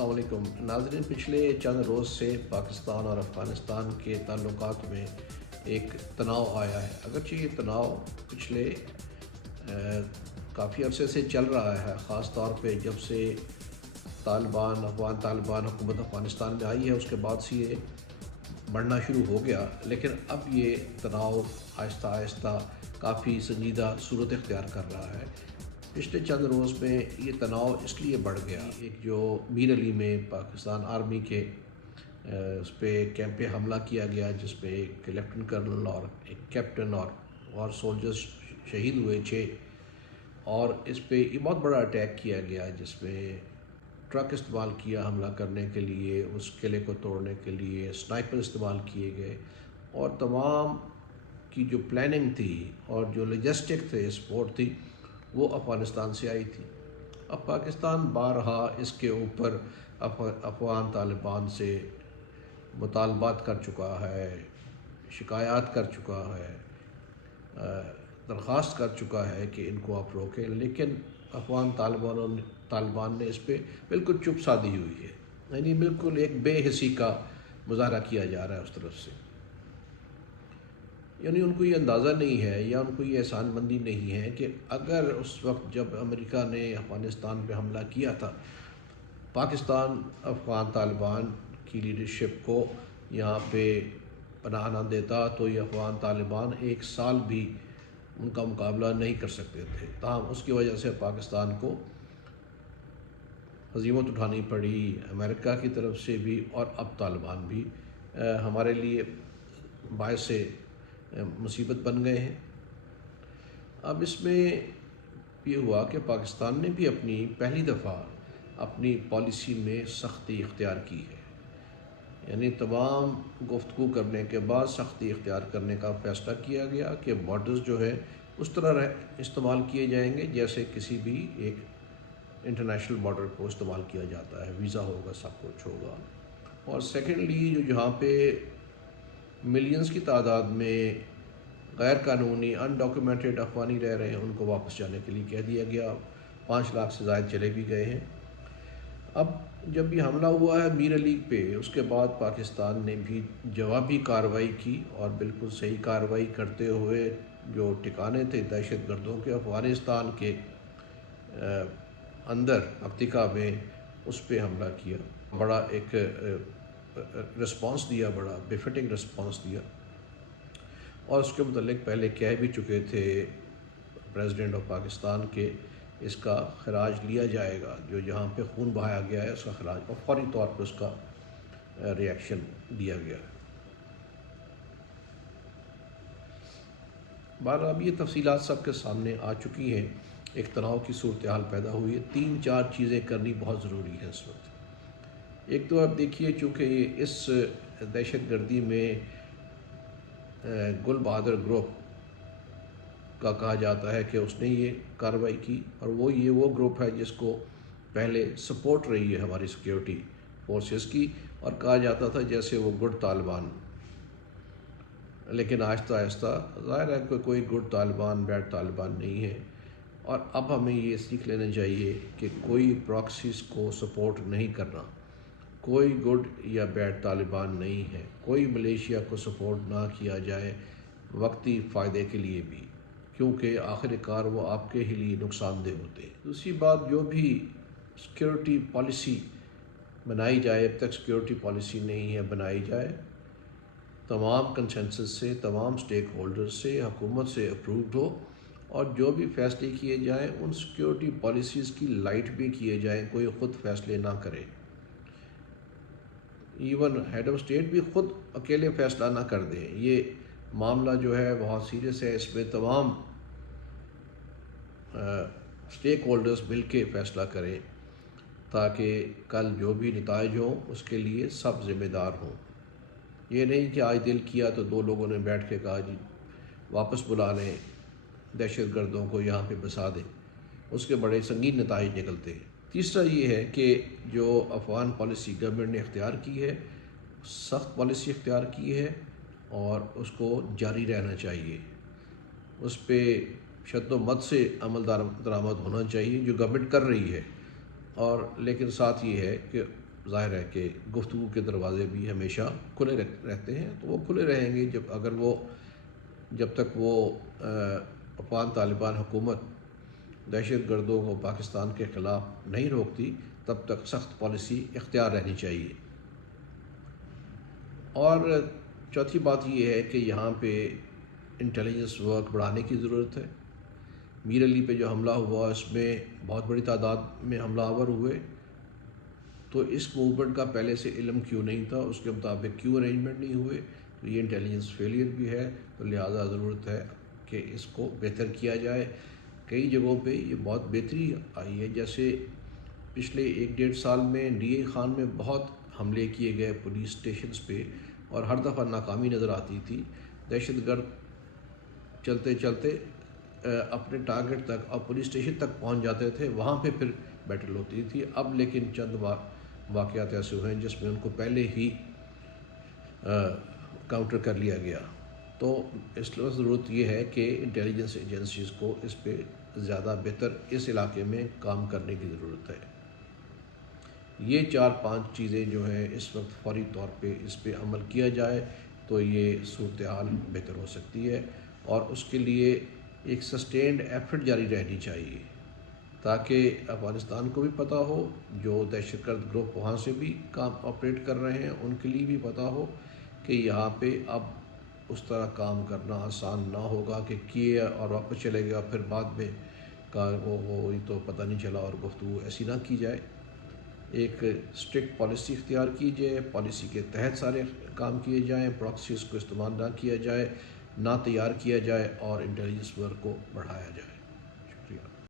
अस्सलाम वालेकुम नाज़रीन। पिछले चंद रोज़ से पाकिस्तान और अफ़गानिस्तान के ताल्लुकात में एक तनाव आया है। अगरचे ये तनाव पिछले काफ़ी अरसे से चल रहा है, ख़ास तौर पे जब से अफ़गान तालिबान हुकूमत अफ़गानिस्तान में आई है उसके बाद से ये बढ़ना शुरू हो गया। लेकिन अब ये तनाव आहिस्ता आहिस्ता काफ़ी संजीदा सूरत इख्तियार कर रहा है। पिछले चंद रोज़ में ये तनाव इसलिए बढ़ गया, एक जो मीर अली में पाकिस्तान आर्मी के उस पर कैंप पे हमला किया गया, जिसमें एक लेफ्टिनेंट कर्नल और एक कैप्टन और सोल्जर्स शहीद हुए 6। और इस पे ये बहुत बड़ा अटैक किया गया जिसमें ट्रक इस्तेमाल किया हमला करने के लिए, उस किले को तोड़ने के लिए स्नाइपर इस्तेमाल किए गए। और तमाम की जो प्लानिंग थी और जो लॉजिस्टिक थे, सपोर्ट थी, वो अफ़गानिस्तान से आई थी। अब पाकिस्तान बारहा इसके ऊपर अफ़गान तालिबान से मुतालबात कर चुका है, शिकायत कर चुका है, दरख्वास्त कर चुका है कि इनको आप रोकें। लेकिन अफ़गान तालिबान ने इस पर बिल्कुल चुप साधी हुई है, यानी बिल्कुल एक बेहिसी का मुजाहरा किया जा रहा है उस तरफ से। यानी उनको ये अंदाज़ा नहीं है या उनको ये एहसानमंदी नहीं है कि अगर उस वक्त जब अमेरिका ने अफ़गानिस्तान पे हमला किया था, पाकिस्तान अफ़गान तालिबान की लीडरशिप को यहाँ पे पनाह न देता तो ये अफ़गान तालिबान एक साल भी उनका मुकाबला नहीं कर सकते थे। ताहम उसकी वजह से पाकिस्तान को हज़ीमत उठानी पड़ी, अमेरिका की तरफ से भी और अब तालिबान भी हमारे लिए बायस से मुसीबत बन गए हैं। अब इसमें ये हुआ कि पाकिस्तान ने भी अपनी पहली दफ़ा अपनी पॉलिसी में सख्ती इख्तियार की है, यानी तमाम गुफ्तगू करने के बाद सख्ती इख्तियार करने का फ़ैसला किया गया कि बॉर्डर्स जो है उस तरह इस्तेमाल किए जाएंगे जैसे किसी भी एक इंटरनेशनल बॉर्डर को इस्तेमाल किया जाता है, वीज़ा होगा, सब कुछ होगा। और सेकेंडली जो जहाँ पे मिलियंस की तादाद में गैर कानूनी अनडॉक्यूमेंटेड अफ़गानी रह रहे हैं, उनको वापस जाने के लिए कह दिया गया। 5 लाख से ज़ायद चले भी गए हैं। अब जब ये हमला हुआ है मीर अली पे, उसके बाद पाकिस्तान ने भी जवाबी कार्रवाई की और बिल्कुल सही कार्रवाई करते हुए जो ठिकाने थे दहशत गर्दों के अफ़गानिस्तान के अंदर अफ्रीका में, उस पर हमला किया। बड़ा एक रिस्पांस दिया, बड़ा बेफिटिंग रिस्पांस दिया। और उसके मुतल्लिक पहले कह भी चुके थे प्रेसिडेंट ऑफ पाकिस्तान के इसका खराज लिया जाएगा, जो जहाँ पे खून बहाया गया है उसका खराज, और फौरी तौर पर उसका रिएक्शन दिया गया है। बहरहाल अब ये तफसीलात सबके सामने आ चुकी हैं, एक तनाव की सूरत हाल पैदा हुई है। 3-4 चीज़ें करनी बहुत ज़रूरी है इस वक्त। एक तो आप देखिए, चूँकि इस दहशत गर्दी में गुल बहादुर ग्रुप का कहा जाता है कि उसने ये कार्रवाई की, और वो ग्रुप है जिसको पहले सपोर्ट रही है हमारी सिक्योरिटी फोर्सेस की, और कहा जाता था जैसे वो गुड तालिबान। लेकिन आहिस्ता आहिस्ता ज़ाहिर है कि कोई गुड तालिबान बैड तालिबान नहीं है। और अब हमें ये सीख लेना चाहिए कि कोई प्रॉक्सीज़ को सपोर्ट नहीं करना, कोई गुड या बैड तालिबान नहीं है। कोई मलेशिया को सपोर्ट ना किया जाए वक्ती फ़ायदे के लिए भी, क्योंकि आखिरकार वो आपके ही लिए नुकसानदेह होते हैं। दूसरी बात, जो भी सिक्योरिटी पॉलिसी बनाई जाए, अब तक सिक्योरिटी पॉलिसी नहीं है, बनाई जाए तमाम कंसेंसस से, तमाम स्टेक होल्डर्स से, हुकूमत से अप्रूव्ड हो, और जो भी फ़ैसले किए जाएँ उन सिक्योरिटी पॉलिसीज़ की लाइट भी किए जाएँ, कोई ख़ुद फ़ैसले ना करे। इवन हेड ऑफ स्टेट भी ख़ुद अकेले फ़ैसला ना कर दें। ये मामला जो है बहुत सीरियस है, इसमें तमाम स्टेक होल्डर्स मिल के फ़ैसला करें ताकि कल जो भी नताइज हों उसके लिए सब ज़िम्मेदार हों। ये नहीं कि आज दिल किया तो 2 लोगों ने बैठ के कहा जी वापस बुला लें, दहशत गर्दों को यहाँ पे बसा दें, उसके बड़े संगीन नताइज निकलते हैं। तीसरा ये है कि जो अफ़गान पॉलिसी गवर्नमेंट ने इख्तियार की है, सख्त पॉलिसी इख्तियार की है और उसको जारी रहना चाहिए। उस पर शद्दोमत से अमल दरामद होना चाहिए जो गवर्नमेंट कर रही है। और लेकिन साथ ये है कि ظاہر ہے کہ گفتگو کے دروازے بھی ہمیشہ کھلے رہتے ہیں، تو وہ کھلے رہیں گے جب تک وہ افغان طالبان حکومت دہشت گردوں کو پاکستان کے خلاف نہیں روکتی، تب تک سخت پالیسی اختیار رہنی چاہیے۔ اور چوتھی بات یہ ہے کہ یہاں پہ انٹیلیجنس ورک بڑھانے کی ضرورت ہے۔ میر علی پہ جو حملہ ہوا اس میں بہت بڑی تعداد میں حملہ آور ہوئے، تو اس موومنٹ کا پہلے سے علم کیوں نہیں تھا، اس کے مطابق کیوں ارینجمنٹ نہیں ہوئے، تو یہ انٹیلیجنس فیلئر بھی ہے، تو لہٰذا ضرورت ہے کہ اس کو بہتر کیا جائے۔ کئی جگہوں پہ یہ بہت بہتری آئی ہے، جیسے پچھلے 1-1.5 سال میں ڈی اے خان میں بہت حملے کیے گئے پولیس اسٹیشنز پہ، اور ہر دفعہ ناکامی نظر آتی تھی۔ دہشت گرد چلتے چلتے اپنے ٹارگٹ تک اور پولیس اسٹیشن تک پہنچ جاتے تھے، وہاں پہ پھر بیٹل ہوتی تھی۔ اب لیکن چند واقعات ایسے ہوئے ہیں جس میں ان کو پہلے ہی کاؤنٹر کر لیا گیا۔ تو اس وقت ضرورت یہ ہے کہ انٹیلیجنس ایجنسیز کو اس پہ زیادہ بہتر اس علاقے میں کام کرنے کی ضرورت ہے۔ یہ 4-5 چیزیں جو ہیں اس وقت فوری طور پہ اس پہ عمل کیا جائے تو یہ صورتحال بہتر ہو سکتی ہے، اور اس کے لیے ایک سسٹینڈ ایفرٹ جاری رہنی چاہیے، تاکہ افغانستان کو بھی پتہ ہو، جو دہشت گرد گروپ وہاں سے بھی کام آپریٹ کر رہے ہیں ان کے لیے بھی پتہ ہو کہ یہاں پہ اب اس طرح کام کرنا آسان نہ ہوگا کہ کیے اور واپس چلے گیا، پھر بعد میں وہ تو پتہ نہیں چلا، اور گفتگو ایسی نہ کی جائے۔ ایک اسٹرکٹ پالیسی اختیار کی جائے، پالیسی کے تحت سارے کام کیے جائیں، پراکسیز کو استعمال نہ کیا جائے، نہ تیار کیا جائے، اور انٹیلیجنس ورک کو بڑھایا جائے۔